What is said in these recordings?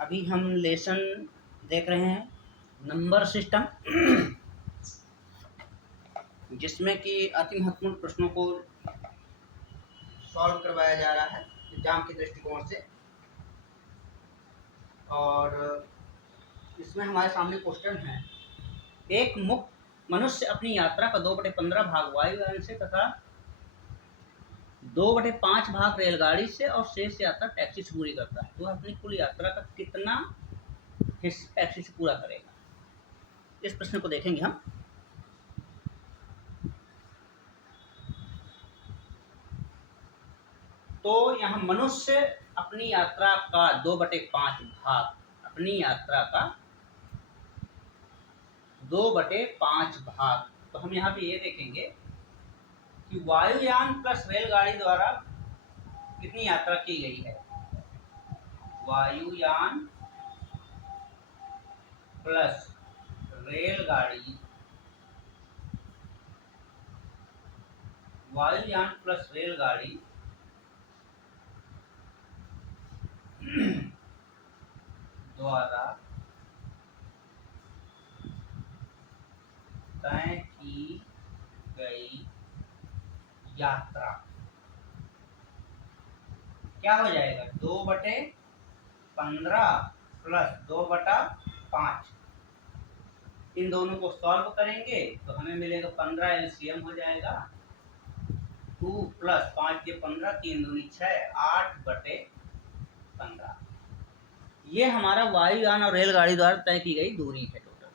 अभी हम लेसन देख रहे हैं नंबर सिस्टम, जिसमें कि अति महत्वपूर्ण प्रश्नों को सॉल्व करवाया जा रहा है एग्जाम के दृष्टिकोण से। और इसमें हमारे सामने क्वेश्चन है, एक मुक्त मनुष्य अपनी यात्रा का 2/15 भाग वायुयान से तथा 2/5 भाग रेलगाड़ी से और शेष यात्रा टैक्सी से पूरी करता है, तो वह अपनी कुल यात्रा का कितना हिस्सा टैक्सी से पूरा करेगा। इस प्रश्न को देखेंगे हम। तो यहाँ मनुष्य अपनी यात्रा का 2/5 भाग, अपनी यात्रा का 2/5 भाग, तो हम यहाँ पे ये देखेंगे कि वायुयान प्लस रेलगाड़ी द्वारा कितनी यात्रा की गई है। वायुयान प्लस रेलगाड़ी, वायुयान प्लस रेलगाड़ी द्वारा तय की गई यात्रा क्या हो जाएगा, 2/15 प्लस 2/5। इन दोनों को सॉल्व करेंगे तो हमें मिलेगा 15 एलसीएम हो जाएगा, 2 प्लस 5 के 15, 3 दूनी 6, 8/15। ये हमारा वायुयान और रेलगाड़ी द्वारा तय की गई दूरी है टोटल।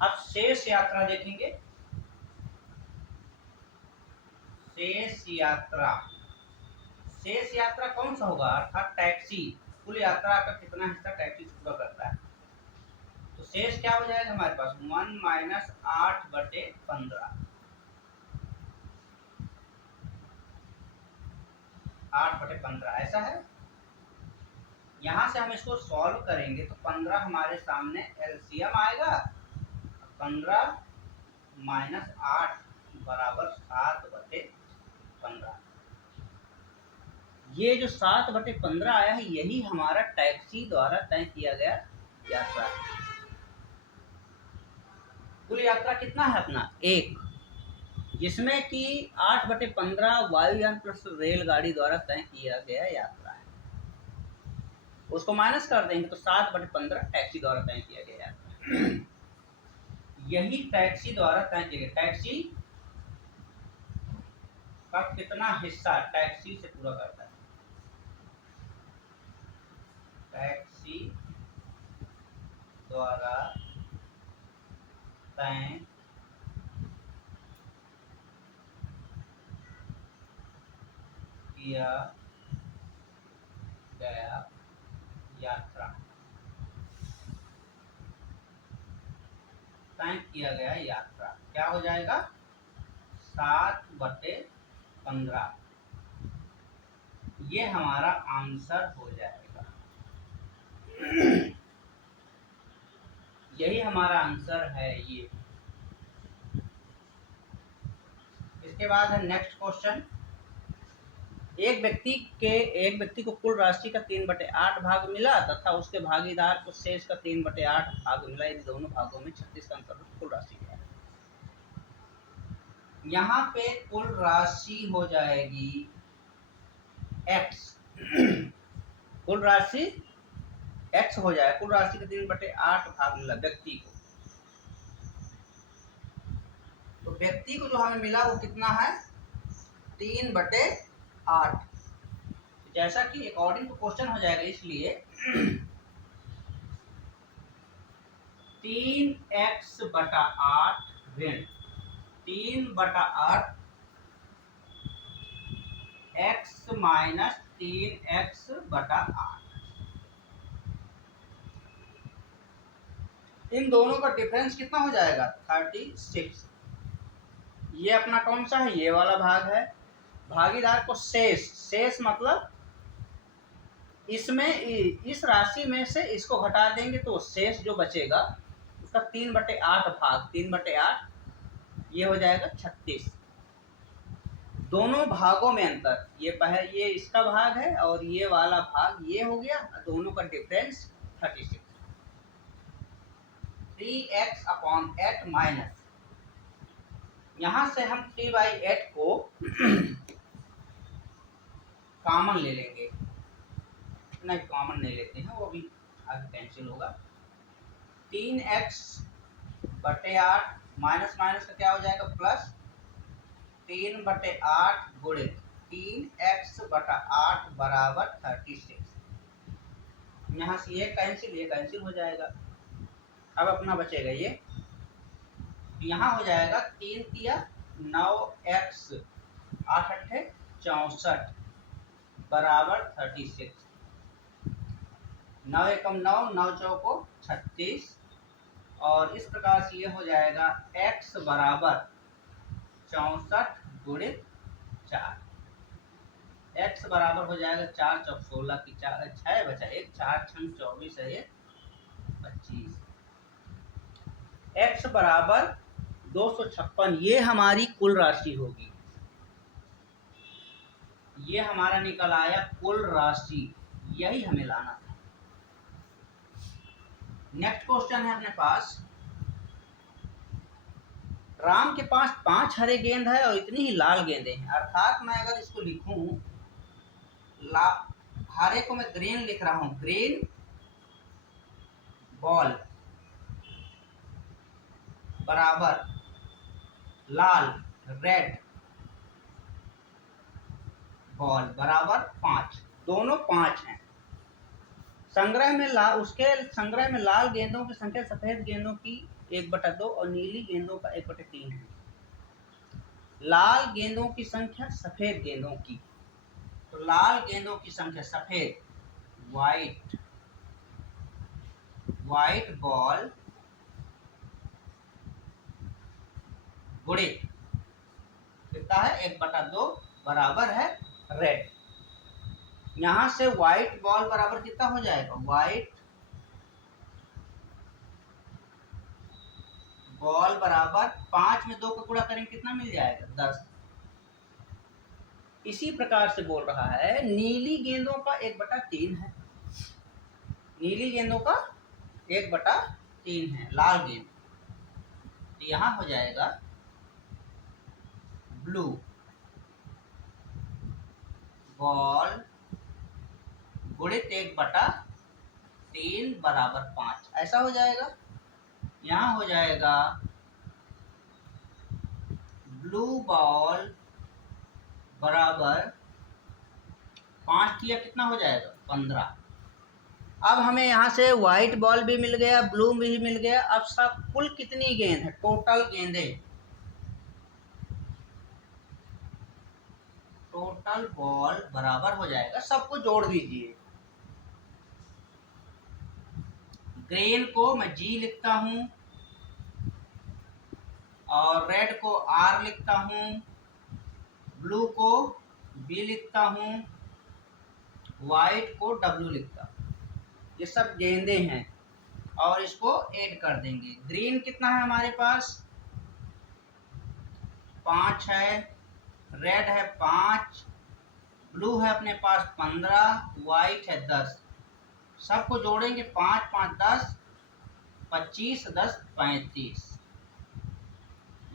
अब शेष यात्रा देखेंगे। शेष यात्रा कौन सा होगा, अर्थात टैक्सी। कुल यात्रा का कितना हिस्सा टैक्सी से पूरा करता है। तो शेष क्या हो जाएगा हमारे पास, 1 माइनस 8/15। 8/15 ऐसा है। यहां से हम इसको सॉल्व करेंगे तो 15 हमारे सामने एलसीएम आएगा। 15 माइनस 8 बराबर 7/15। ये जो 7/15 आया है, यही हमारा टैक्सी द्वारा तय किया गया यात्रा है। कुल यात्रा कितना है अपना, 1, जिसमें कि 8/15 वायुयान प्लस रेलगाड़ी द्वारा तय किया गया यात्रा है। उसको माइनस कर देंगे तो 7/15 टैक्सी द्वारा तय किया गया यात्रा। यही टैक्सी द्वारा तय किया गया, टैक्सी का कितना हिस्सा टैक्सी से पूरा करता है। टैक्सी द्वारा तय किया गया यात्रा, तय किया गया यात्रा क्या हो जाएगा, 7/15। ये हमारा आंसर हो जाएगा। यही हमारा आंसर है ये। इसके बाद है नेक्स्ट क्वेश्चन। एक व्यक्ति को कुल राशि का 3/8 भाग मिला तथा उसके भागीदार को शेष का 3/8 भाग मिला। इन दोनों भागों में 36 का अंतर कुल राशि क्या है। यहाँ पे कुल राशि हो जाएगी x। कुल राशि x हो जाए। कुल राशि का 3/8 भाग मिला व्यक्ति को, तो व्यक्ति को जो हमें मिला वो कितना है, 3/8। जैसा कि अकॉर्डिंग टू क्वेश्चन हो जाएगा, इसलिए 3x/8 ऋण 3/8 x माइनस 3x/8। इन दोनों का डिफरेंस कितना हो जाएगा, 36। ये अपना कौन सा है, ये वाला भाग है। भागीदार को शेष मतलब इसमें इस राशि में से इसको घटा देंगे तो शेष जो बचेगा उसका 3/8 भाग 3/8, ये हो जाएगा 36। दोनों भागों में अंतर, ये इसका भाग है और ये वाला भाग ये हो गया, दोनों का डिफरेंस 36। 3x/8 माइनस, यहां से हम 3/8 को कॉमन ले लेंगे, नहीं कॉमन नहीं लेते हैं, वो भी आगे कैंसिल होगा। 3x/8 माइनस माइनस का क्या हो जाएगा प्लस, 3/8 गुणित 3x/8 बराबर 36। यहाँ से ये कैंसिल हो जाएगा। अब अपना बचेगा ये, यहाँ हो जाएगा 3 तिया 9x 8 अट्ठे 64 बराबर 36। 9 एकम 9, 9 चौको 36, और इस प्रकार से ये हो जाएगा x बराबर 64 गुणित 4। x बराबर हो जाएगा 4 चौक 16 की 6 बचा 1, 4 छंग 24 है, ये 25। x बराबर 256, ये हमारी कुल राशि होगी। ये हमारा निकल आया कुल राशि, यही हमें लाना था। नेक्स्ट क्वेश्चन है अपने पास, राम के पास 5 हरे गेंद है और इतनी ही लाल गेंदें हैं, अर्थात मैं अगर इसको लिखूं, हरे को मैं ग्रीन लिख रहा हूं, ग्रीन बॉल बराबर लाल रेड बॉल बराबर 5, दोनों 5 हैं। संग्रह में उसके संग्रह में लाल गेंदों की संख्या सफेद गेंदों की 1/2 और नीली गेंदों का 1/3 है। लाल गेंदों की संख्या सफेद गेंदों की, तो लाल गेंदों की संख्या सफेद, व्हाइट बॉल गुणित कितना है 1/2 बराबर है रेड। यहां से व्हाइट बॉल बराबर कितना हो जाएगा, व्हाइट बॉल बराबर 5 में 2 का गुणा करेंगे कितना मिल जाएगा 10। इसी प्रकार से बोल रहा है नीली गेंदों का 1/3 है, नीली गेंदों का 1/3 है लाल गेंद, तो यहां हो जाएगा ब्लू बॉल गुणित 1/3 बराबर 5, ऐसा हो जाएगा। यहाँ हो जाएगा ब्लू बॉल बराबर 5 किया कितना हो जाएगा 15। अब हमें यहाँ से व्हाइट बॉल भी मिल गया, ब्लू भी मिल गया। अब सब कुल कितनी गेंद है, टोटल गेंदें, टोटल बॉल बराबर हो जाएगा, सबको जोड़ दीजिए। ग्रीन को मैं G लिखता हूं और रेड को R लिखता हूं, ब्लू को B लिखता हूं, व्हाइट को W लिखता हूं। ये सब गेंदें हैं और इसको ऐड कर देंगे। ग्रीन कितना है हमारे पास 5 है, रेड है 5, ब्लू है अपने पास 15, व्हाइट है 10, सबको जोड़ेंगे 5 5 10, 25 10 35।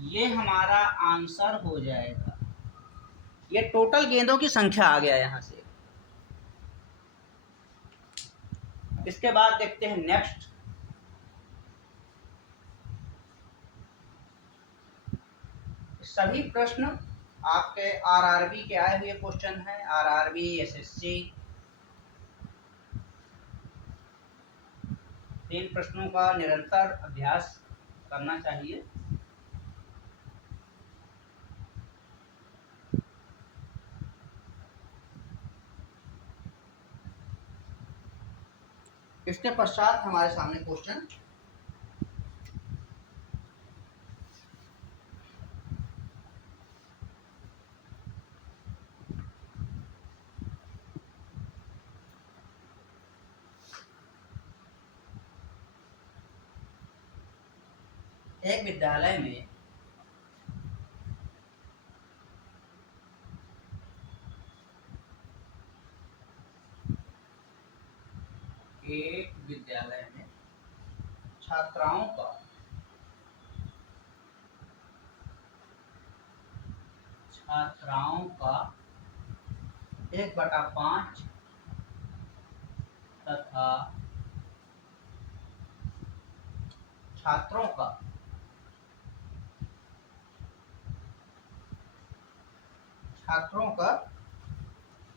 ये हमारा आंसर हो जाएगा। ये टोटल गेंदों की संख्या आ गया यहाँ से। इसके बाद देखते हैं नेक्स्ट, सभी प्रश्न आपके आरआरबी के आए हुए क्वेश्चन हैं, आरआरबी एसएससी। 3 प्रश्नों का निरंतर अभ्यास करना चाहिए। इसके पश्चात हमारे सामने क्वेश्चन एक विद्यालय में एक विद्यालय में छात्राओं का 1/5 तथा छात्रों का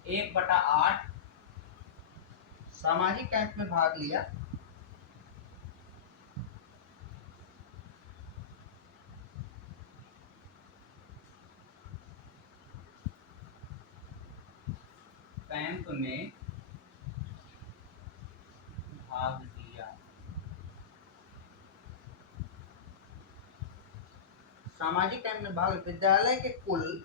1/8 सामाजिक कैंप में भाग लिया। कैंप में भाग लिया। सामाजिक कैंप में भाग विद्यालय के कुल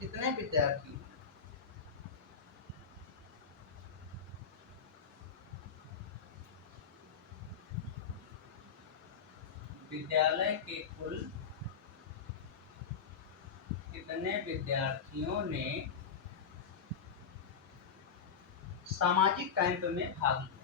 कितने विद्यार्थी विद्यालय के कुल कितने विद्यार्थियों ने सामाजिक कैंप में भाग लिया।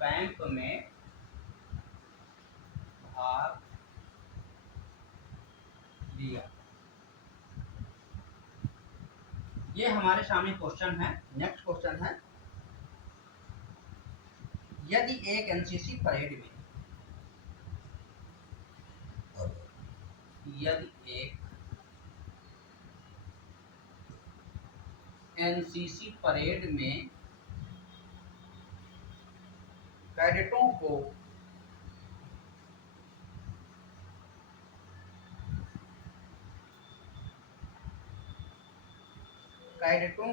कैंप में भाग लिया। ये हमारे सामने क्वेश्चन है। नेक्स्ट क्वेश्चन है, यदि एक एनसीसी परेड में कैडेटों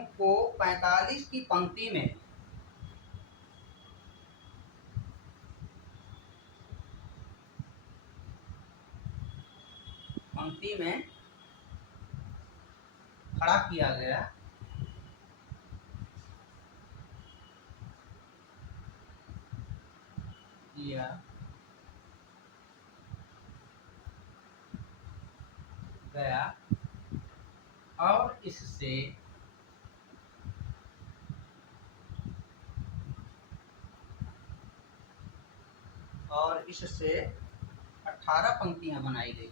को 45 की पंक्ति में खड़ा किया गया और इससे 18 पंक्तियां बनाई गई।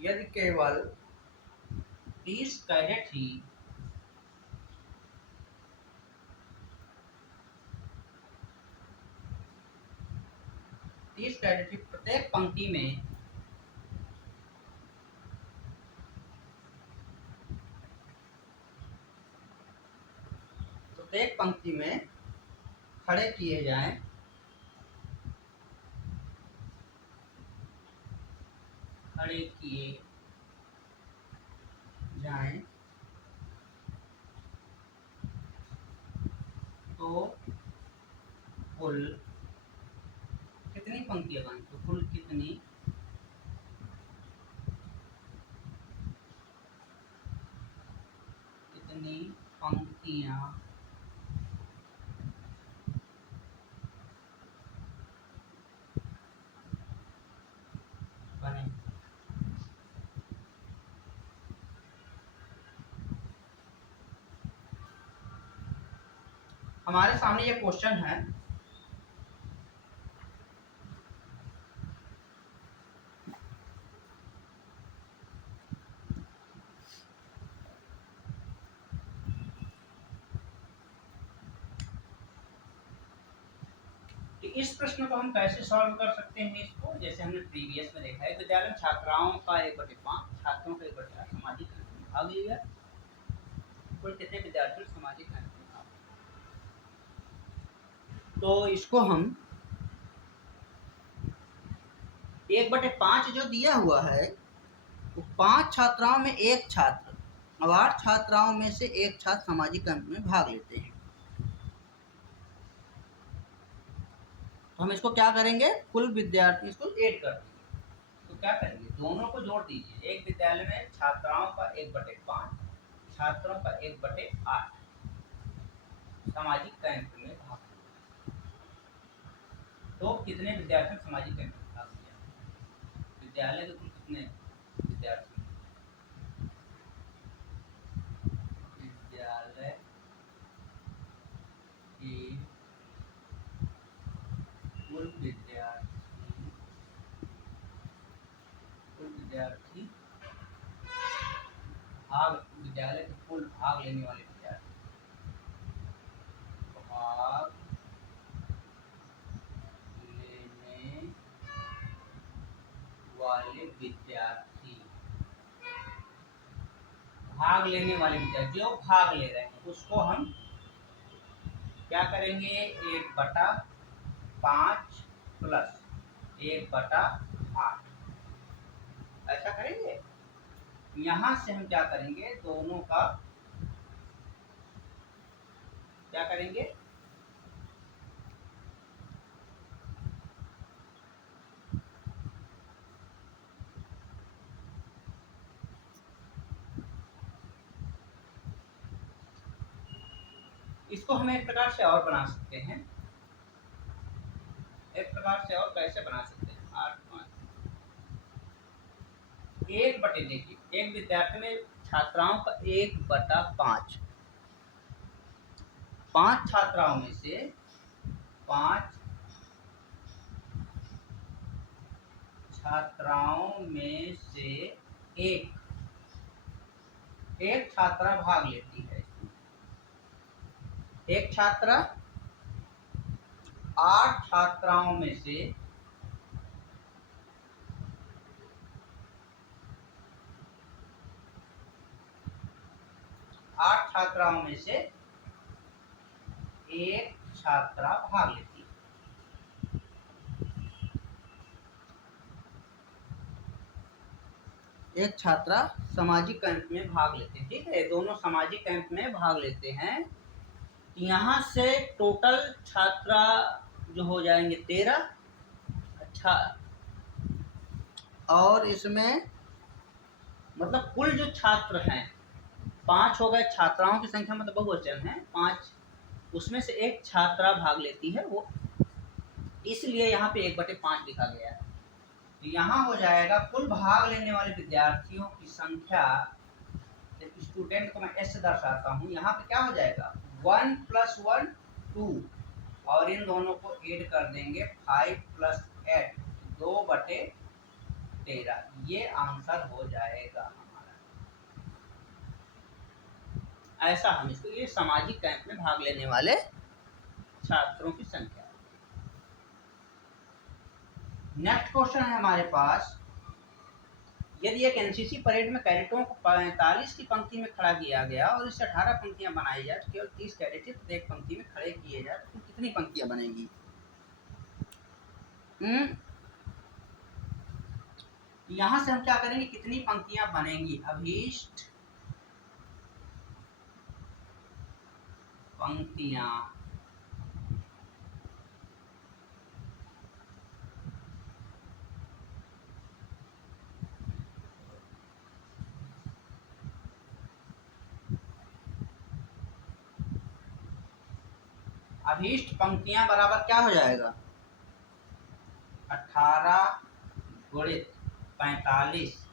यदि केवल 30 कैडेट ही प्रत्येक पंक्ति में खड़े किए जाएं तो कुल कितनी पंक्तियां बनी? तो कुल कितनी पंक्तियां बने? हमारे सामने ये क्वेश्चन है। इस प्रश्न को हम कैसे सॉल्व कर सकते हैं? इसको जैसे हमने प्रीवियस में देखा है, विद्यालय में छात्राओं का 1/5, छात्रों का 1/8 सामाजिक कैंप में भाग लिया। कुल कितने विद्यार्थी सामाजिक कैंप में भाग? तो इसको हम 1/5 जो दिया हुआ है वो 5 छात्राओं में एक छात्र, अब 8 छात्राओं में से एक छात्र सामाजिक अंक में भाग लेते हैं। तो हम इसको क्या करेंगे, कुल विद्यार्थी इसको ऐड कर देंगे। तो क्या करेंगे, दोनों को जोड़ दीजिए। एक विद्यालय में छात्राओं का 1/5, छात्रों का 1/8 सामाजिक कैंप में भाग लिया। तो कितने विद्यार्थी सामाजिक कैंप में भाग लिया? विद्यालय के कुल कितने विद्यार्थी? विद्यालय की कुल विद्यार्थी भाग, विद्यालय के कुल भाग लेने वाले विद्यार्थी, भाग लेने वाले विद्यार्थी, भाग लेने वाले विद्यार्थी जो भाग ले रहे हैं उसको हम क्या करेंगे, 1/5 प्लस 1/8 ऐसा करेंगे। यहां से हम क्या करेंगे, दोनों का क्या करेंगे, इसको हम एक प्रकार से और बना सकते हैं। एक प्रकार से और कैसे बना सकते हैं, 8/5 देखिए, एक विद्यार्थी में छात्राओं का 1/5, 5 छात्राओं में से 5 छात्राओं में से एक छात्रा भाग लेती है। एक छात्रा 8 छात्राओं में से 8 छात्राओं में से एक छात्रा भाग लेती है। एक छात्रा सामाजिक कैंप में भाग लेते हैं, ठीक है, दोनों सामाजिक कैंप में भाग लेते हैं। यहाँ से टोटल छात्रा जो हो जाएंगे 13। अच्छा, और इसमें मतलब कुल जो छात्र हैं 5 हो गए, छात्राओं की संख्या मतलब बहुवचन है 5, उसमें से एक छात्रा भाग लेती है, वो इसलिए यहाँ पे 1/5 लिखा गया है। तो यहाँ हो जाएगा कुल भाग लेने वाले विद्यार्थियों की संख्या, स्टूडेंट को मैं एस से दर्शाता हूँ, यहाँ पे क्या हो जाएगा 1 + 1 2, और इन दोनों को ऐड कर देंगे 5 + 8 2/13, ये आंसर हो जाएगा हमारा। ऐसा हम इसको, ये सामाजिक कैंप में भाग लेने वाले छात्रों की संख्या। नेक्स्ट क्वेश्चन है हमारे पास, यदि एक एनसीसी परेड में कैडेटों को 45 की पंक्ति में खड़ा किया गया और इससे 18 पंक्तियां बनाई जाए तो केवल 30 कैडेट प्रत्येक पंक्ति में खड़े किए जाए तो कितनी पंक्तियां बनेंगी? यहां से हम क्या करेंगे, कितनी पंक्तियां बनेंगी, अभीष्ट पंक्तियां अभीष्ट पंक्तियां बराबर क्या हो जाएगा, 18 गुणित 45,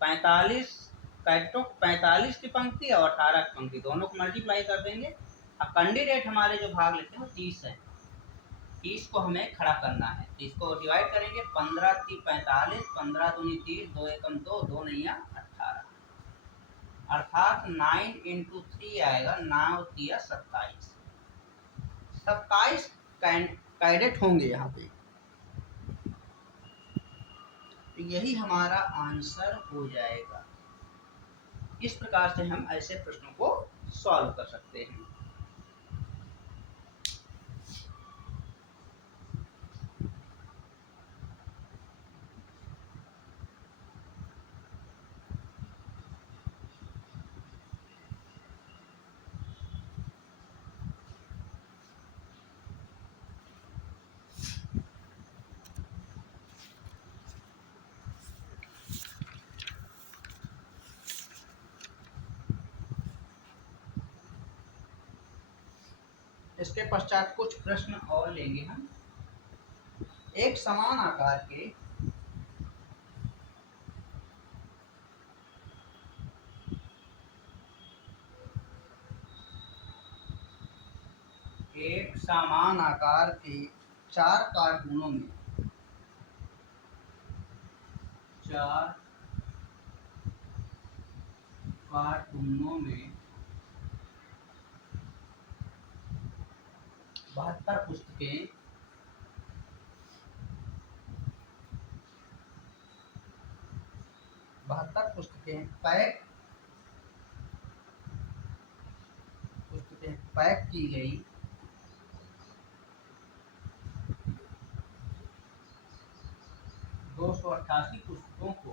45 कैडेटों 45 की पंक्ति और 18 की पंक्ति दोनों को मल्टीप्लाई कर देंगे। अब कैंडिडेट हमारे जो भाग लेते हैं वो 30 है, 30 को हमें खड़ा करना है, 30 को डिवाइड करेंगे, 15 × 3 = 45, 15 × 2 = 30, 2 × 1 = 2, 2 × 9 = 18, अर्थात 9 × 3 आएगा, 9 × 3 = 27, 27 कैडेट होंगे यहाँ पे। तो यही हमारा आंसर हो जाएगा। इस प्रकार से हम ऐसे प्रश्नों को सॉल्व कर सकते हैं। इसके पश्चात कुछ प्रश्न और लेंगे हम। एक समान आकार के चार कार्टूनों में 72 पुस्तकें पैक की गई। 288 पुस्तकों को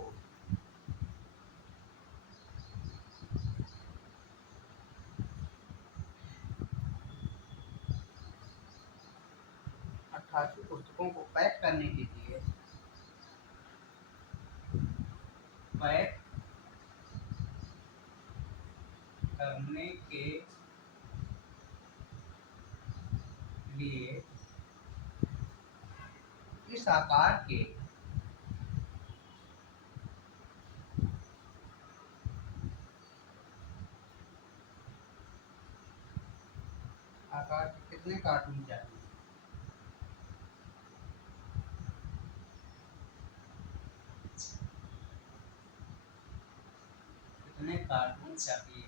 88 पुस्तकों को पैक करने के लिए इस आकार के कितने कार्टून चाहिए? कितने कार्टून चाहिए?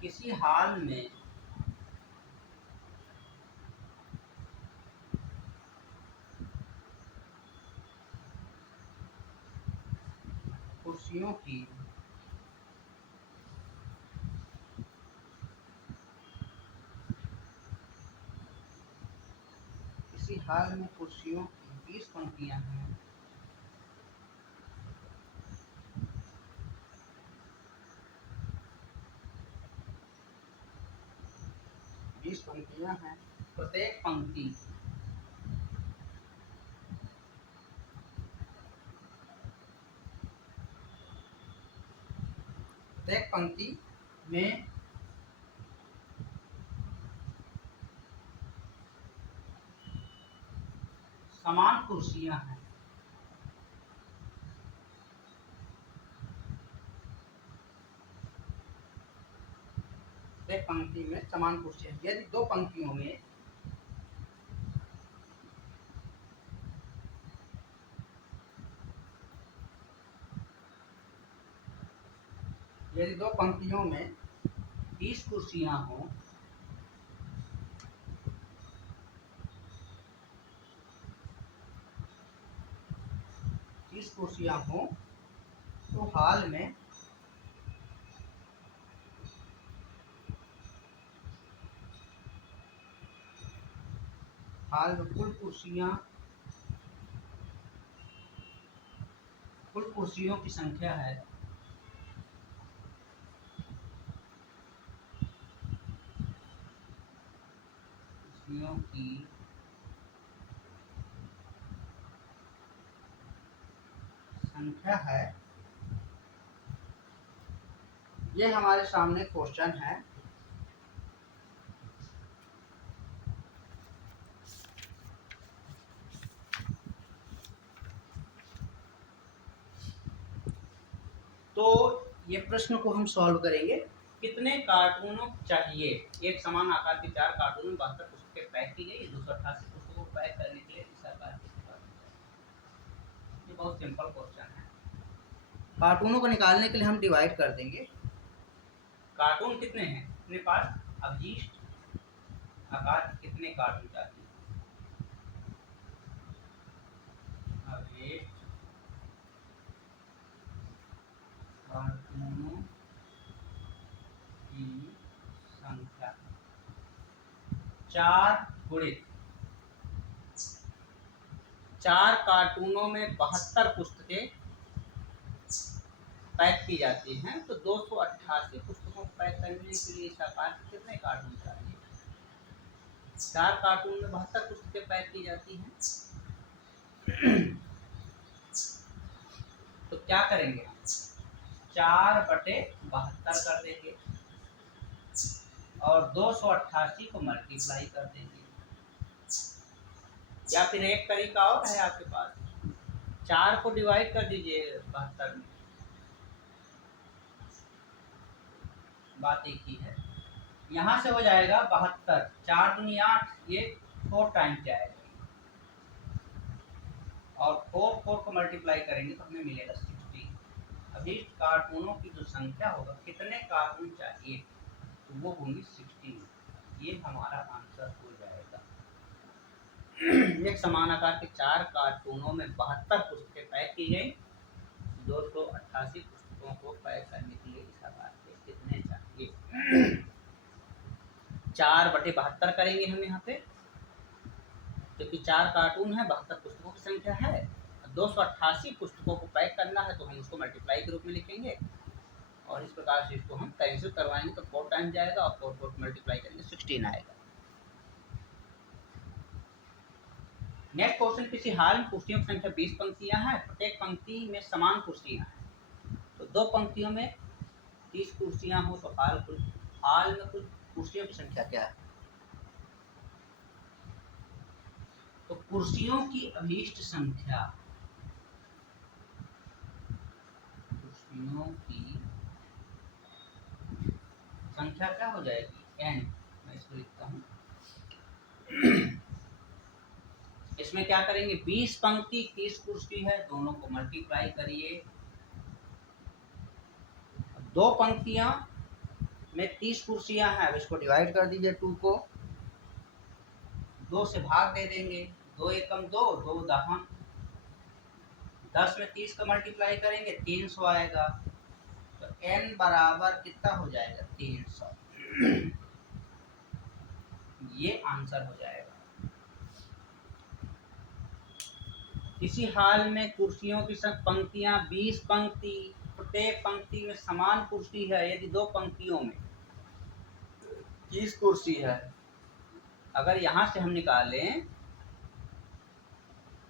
किसी हाल में कुर्सियों की किसी हाल में कुर्सियों की 20 पंक्तियां हैं। 20 पंक्तियां हैं। प्रत्येक पंक्ति में समान कुर्सियां हैं। प्रत्येक पंक्ति में समान कुर्सियां। यदि दो पंक्तियों में यदि दो पंक्तियों में 20 कुर्सियां हों, 30 कुर्सियां हों, तो हाल में कुल कुर्सियों की संख्या है ये हमारे सामने क्वेश्चन है। तो ये प्रश्न को हम सॉल्व करेंगे। कितने कार्टूनों चाहिए? एक समान आकार के 4 कार्टून में 72 पुस्तकें पैक की गई। 288 पुस्तकों को पैक करने के लिए इस आकार की ये बहुत सिंपल क्वेश्चन है। कार्टूनों को निकालने के लिए हम डिवाइड कर देंगे। कार्टून कितने हैं अपने पास? अवशिष्ट आकार के कितने कार्टून चाहिए? अवशिष्ट कार्टूनों की संख्या 4 गुणित 4 कार्टूनों में 72 पुस्तकें पैक की जाती हैं, तो 288 पुस्तकों को पैक करने के लिए इस आकार के कितने कार्टून चाहिए? 4 कार्टून में 72 पुस्तकें पैक की जाती हैं, तो क्या करेंगे, 4/72 कर देंगे और 288 को मल्टीप्लाई कर देंगे। या फिर एक तरीका और है आपके पास, 4 को डिवाइड कर दीजिए 72 में, बात एक ही है। यहाँ से हो जाएगा 72, 4 दूनी 8, ये 4 टाइम जाएगा और 4 को मल्टीप्लाई करेंगे तो हमें मिलेगा 60। अभी कार्टूनों की जो संख्या होगा, कितने कार्टून चाहिए, तो वो होंगी 16। ये हमारा आंसर हो जाएगा। एक समान आकार के 4 कार्टूनों में 72 पुस्तकें पैक की गई। 288 पुस्तकों को पैक करने के लिए इस आकार के कितने चाहिए। 4/72 करेंगे हम यहाँ पे, क्योंकि 4 कार्टून है, 72 पुस्तकों की संख्या है। 288 पुस्तकों को पैक करना है तो हम उसको मल्टीप्लाई के रूप में लिखेंगे और इस प्रकार से इसको हम कैंसिल करवाएंगे तो 4 टाइम जाएगा और 4 को मल्टीप्लाई करेंगे 16 आएगा। नेक्स्ट क्वेश्चन, किसी हाल में कुर्सियों की संख्या 20 पंक्तियां हैं, प्रत्येक पंक्ति में समान कुर्सियां हैं। तो 2 पंक्तियों में 30 कुर्सियां हो तो हाल में कुल कुर्सियों की संख्या क्या है। तो कुर्सियों की अभीष्ट संख्या, कुर्सियों की संख्या क्या हो जाएगी, n। मैं इसको लिखता हूँ। इसमें क्या करेंगे, 20 पंक्ति 30 कुर्सी है, दोनों को मल्टीप्लाई करिए। 2 पंक्तियां में 30 कुर्सियां हैं, अब इसको डिवाइड कर दीजिए 2 को, 2 से भाग दे देंगे, 2 एकम 2, 2 दहम 10 में 30 का मल्टीप्लाई करेंगे 300 आएगा। तो n बराबर कितना हो जाएगा, 300। ये आंसर हो जाएगा। किसी हाल में कुर्सियों की पंक्तियां 20 पंक्ति, प्रत्येक पंक्ति में समान कुर्सी है। यदि 2 पंक्तियों में 30 कुर्सी है, अगर यहाँ से हम निकालें,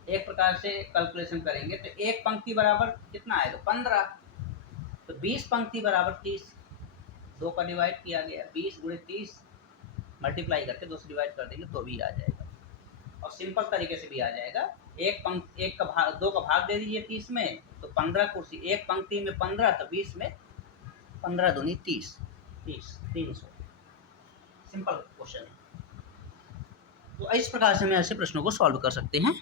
एक प्रकार से कैलकुलेशन करेंगे तो एक पंक्ति बराबर कितना आएगा, 15। तो 20 पंक्ति बराबर 30, 2 का डिवाइड किया गया, 20 × 30 मल्टीप्लाई करके 2 से डिवाइड कर देंगे तो भी आ जाएगा। और सिंपल तरीके से भी आ जाएगा, एक का भाग 2 का भाग दे दीजिए 30 में, तो 15 कुर्सी, एक पंक्ति में 15, तो 20 में 15 दूनी 30, 300। सिंपल क्वेश्चन है। तो इस प्रकार से हम ऐसे प्रश्नों को सॉल्व कर सकते हैं।